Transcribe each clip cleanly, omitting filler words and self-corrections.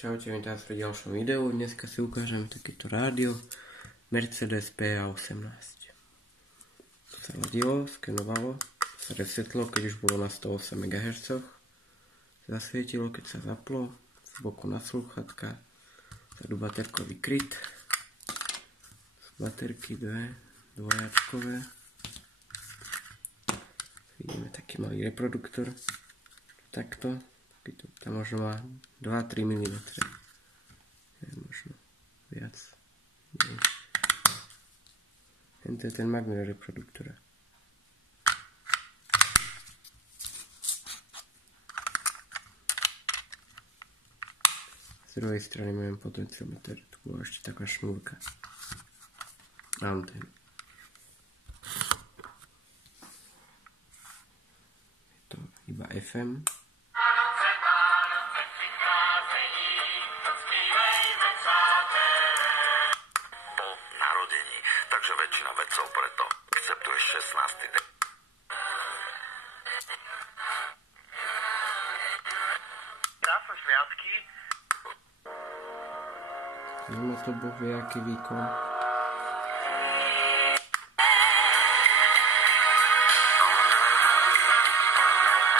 Čaute, vítam vás pri ďalšom videu. Dneska si ukážem takéto rádio Mercedes PA18. To sa ladilo, skenovalo, sa resetlo, keď už bolo na 108 MHz. Zasvietilo, keď sa zaplo, z boku na slúchatka, zadu baterkový kryt, baterky dvojačkové. Vidíme taký malý reproduktor, takto. Tam možno má 2-3 mm. Možno viac. Tento je ten magnet reproduktora. Z druhej strany máme potenciometer. Tu bola ešte taká šnúrka. Antén. Je to iba FM. Takže väčšina vedcov preto akceptuje 16. deň. Dá sa sviatky? Má to Boh vie, aký výkon.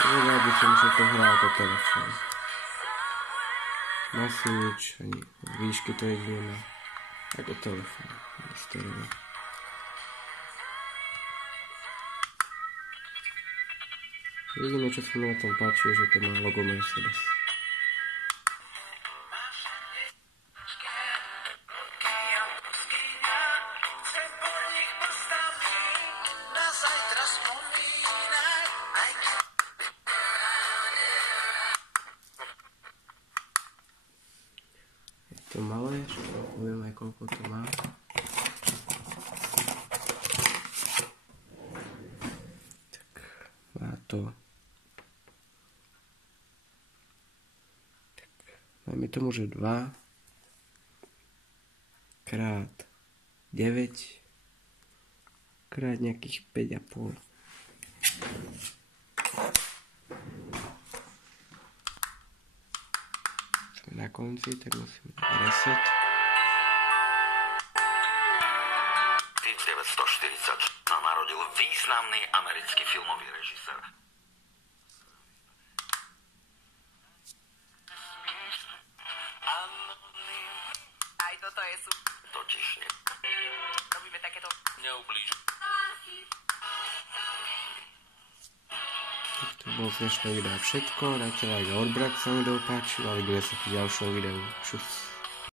Povedal by som, že to hrá ako telefón. Asi nič, ani výšky to jedno má. Ako telefón. Stereo. Jediné, čo sa mi na tom páči, je, že to má logo Mercedes. Je to malé, ešte poviem aj koľko to má. Má to, tak, dajme tomu, že 2 krát 9 krát nejakých 5,5. Sme na konci, tak musíme dať reset. 1940 sa narodil významný americký filmový režisér. Aj toto je super. Totiž Robíme takéto neublíž. To bolo z dnešného videa všetko. Dajte like a odbrak, sa mi páčil a vidíme sa v ďalšom videu. Čus.